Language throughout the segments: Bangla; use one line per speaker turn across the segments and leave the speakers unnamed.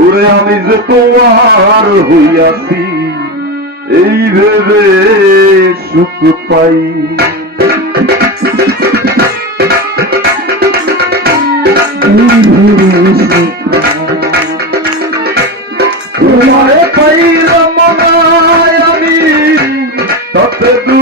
ওরে আমি যে তোমার হইয়াছি, এই ভেবে সুখ পাই। তোমারে পাইলাম মনায় আমি, তাতে দুঃখ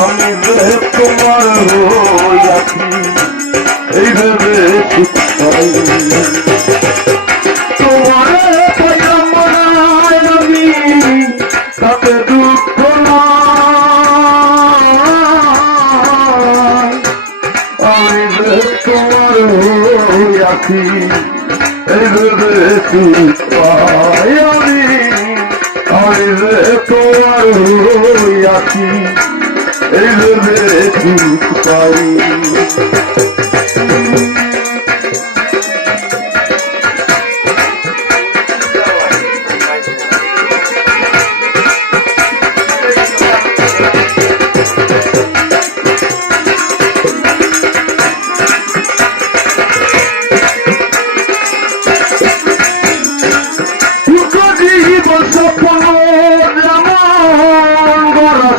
আমি তোমার হইয়াছি এই ভেবে তোমার আমি তাতে দুঃখ। আমি তোমার হইয়াছি এই ভেবে সুখ যে তোমার হইয়াছি এই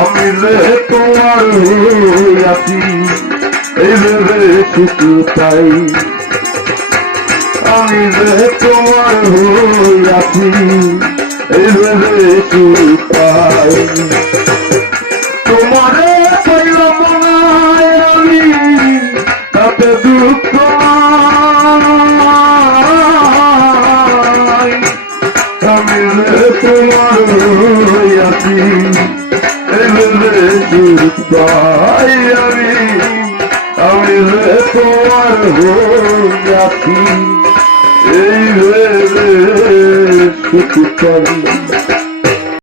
আমি রে তোমার আছি। এই রে পাই আমি রে তোমার আছি। এই রে পাই আমি আমি তোমার হইয়াছি এই ভেবে সুখ